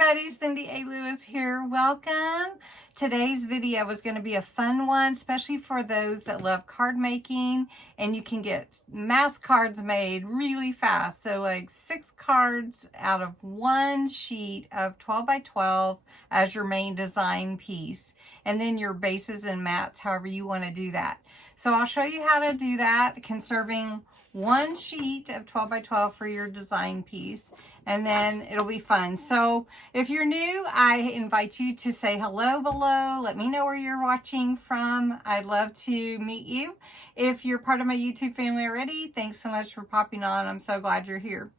everybody, CindyALewis here. Welcome. Today's video is going to be a fun one, especially for those that love card making, and you can get mass cards made really fast. So like 6 cards out of one sheet of 12 by 12 as your main design piece, and then your bases and mats, however you want to do that. So I'll show you how to do that, conserving one sheet of 12 by 12 for your design piece, and then it'll be fun. So if you're new, I invite you to say hello below. Let me know where you're watching from. I'd love to meet you. If you're part of my YouTube family already, thanks so much for popping on. I'm so glad you're here.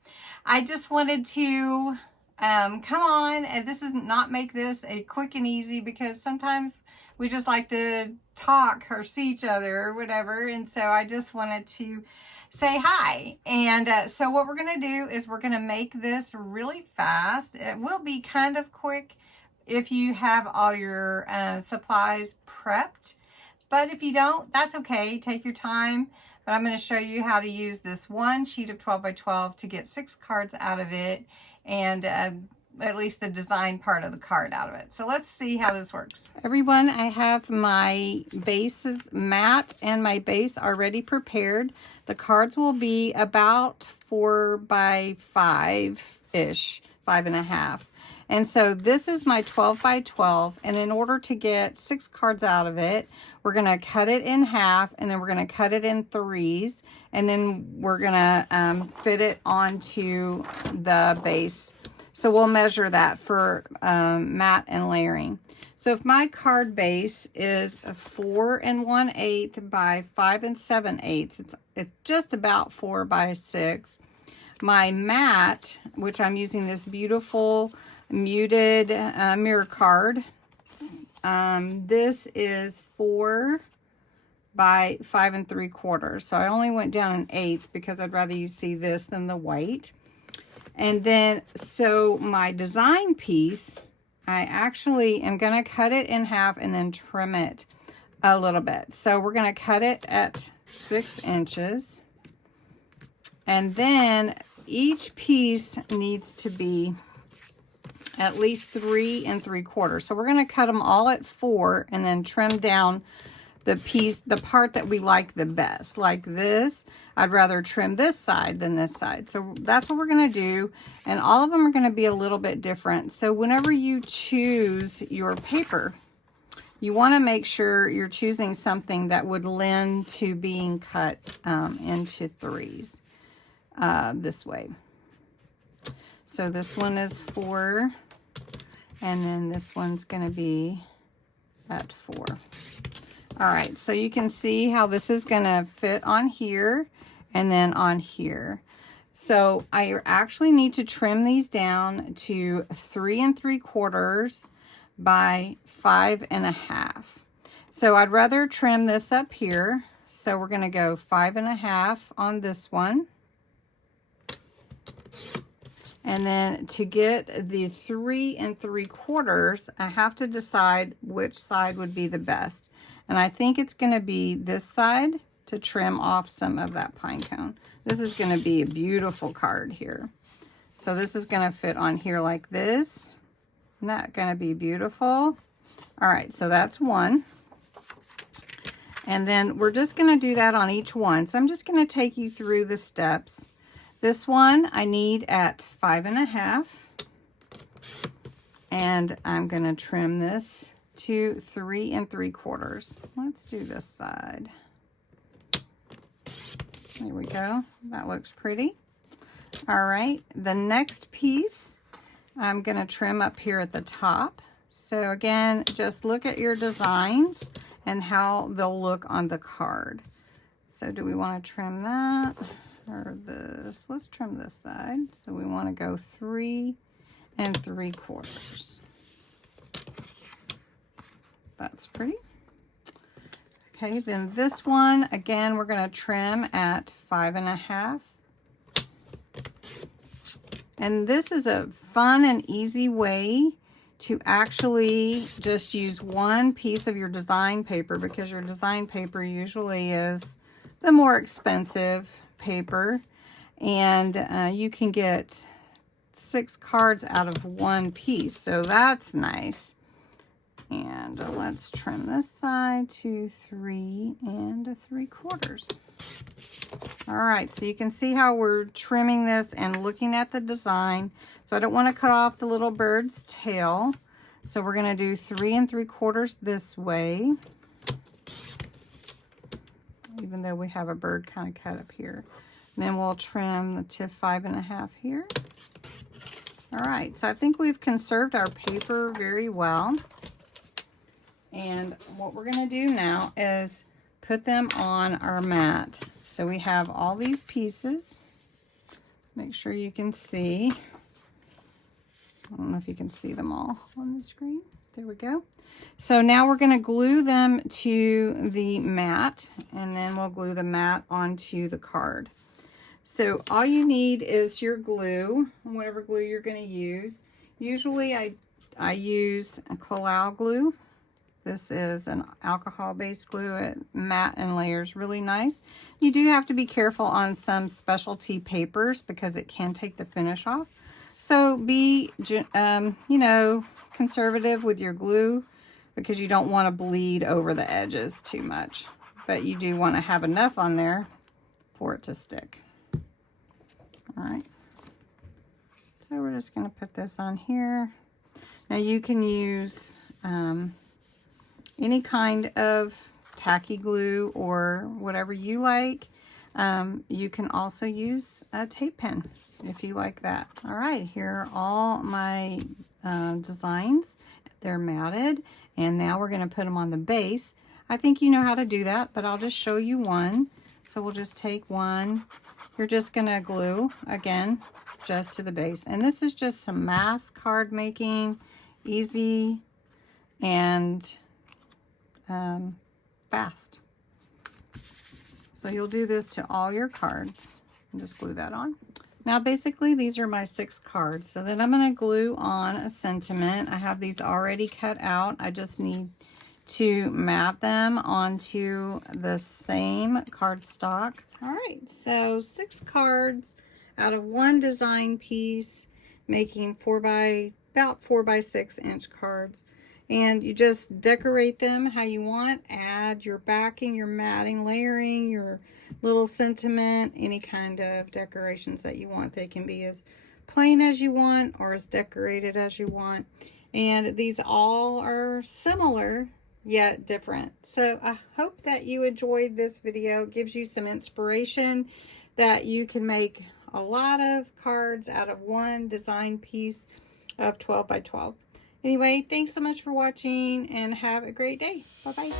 I just wanted to come on, and this is not make this a quick and easy, because sometimes we just like to talk or see each other or whatever, and so I just wanted to say hi. And so what we're going to do is we're going to make this really fast. It will be kind of quick if you have all your supplies prepped, but if you don't, that's okay. Take your time. But I'm going to show you how to use this one sheet of 12 by 12 to get 6 cards out of it, and at least the design part of the card out of it. So let's see how this works. Everyone, I have my bases mat and my base already prepared. The cards will be about 4 by 5-ish, 5.5. And so this is my 12 by 12. And in order to get 6 cards out of it, we're going to cut it in half, and then we're going to cut it in 3s. And then we're going to fit it onto the base. So we'll measure that for mat and layering. So if my card base is 4 1/8 by 5 7/8, it's just about 4 by 6. My mat, which I'm using this beautiful muted mirror card, this is 4 by 5 3/4. So I only went down an 1/8 because I'd rather you see this than the white. And then, so my design piece, I actually am going to cut it in half and then trim it a little bit. So we're going to cut it at 6 inches. And then each piece needs to be at least 3 3/4. So we're going to cut them all at 4 and then trim down the part that we like the best. Like this, I'd rather trim this side than this side. So that's what we're going to do. And all of them are going to be a little bit different. So whenever you choose your paper, you want to make sure you're choosing something that would lend to being cut into 3s this way. So this one is 4, and then this one's going to be at 4. All right, so you can see how this is going to fit on here and then on here. So I actually need to trim these down to 3 3/4 by 5.5. So I'd rather trim this up here. So we're going to go 5.5 on this one. And then to get the 3 3/4, I have to decide which side would be the best. And I think it's going to be this side to trim off some of that pine cone. This is going to be a beautiful card here. So this is going to fit on here like this. Isn't that going to be beautiful? All right, so that's one. And then we're just going to do that on each one. So I'm just going to take you through the steps. This one I need at 5.5. And I'm going to trim this to 3 3/4. Let's do this side. There we go. That looks pretty. All right, the next piece I'm going to trim up here at the top. So again, just look at your designs and how they'll look on the card. So do we want to trim that or this? Let's trim this side. So we want to go 3 3/4. That's pretty. Okay, then this one, again, we're going to trim at 5.5. And this is a fun and easy way to actually just use one piece of your design paper, because your design paper usually is the more expensive paper. And you can get 6 cards out of one piece, so that's nice. And let's trim this side to 3 3/4. All right, so you can see how we're trimming this and looking at the design. So I don't want to cut off the little bird's tail. So we're going to do 3 3/4 this way, even though we have a bird kind of cut up here. And then we'll trim to 5 1/2 here. All right, so I think we've conserved our paper very well. And what we're going to do now is put them on our mat. So we have all these pieces. Make sure you can see. I don't know if you can see them all on the screen. There we go. So now we're going to glue them to the mat, and then we'll glue the mat onto the card. So all you need is your glue, whatever glue you're going to use. Usually I use a Collal glue. This is an alcohol-based glue. It matte and layers really nice. You do have to be careful on some specialty papers because it can take the finish off. So be, you know, conservative with your glue because you don't want to bleed over the edges too much. But you do want to have enough on there for it to stick. All right. So we're just going to put this on here. Now you can use any kind of tacky glue or whatever you like. You can also use a tape pen if you like that. All right, here are all my designs. They're matted, and now we're going to put them on the base. I think you know how to do that, but I'll just show you one. So we'll just take one. You're just going to glue, again, just to the base. And this is just some mass card making, easy and fast. So you'll do this to all your cards and just glue that on. Now basically these are my 6 cards. So then I'm going to glue on a sentiment. I have these already cut out. I just need to mat them onto the same cardstock. All right, so 6 cards out of one design piece, making about 4 by 6 inch cards. And you just decorate them how you want. Add your backing, your matting, layering, your little sentiment, any kind of decorations that you want. They can be as plain as you want or as decorated as you want. And these all are similar yet different. So I hope that you enjoyed this video. It gives you some inspiration that you can make a lot of cards out of one design piece of 12 by 12. Anyway, thanks so much for watching and have a great day. Bye-bye.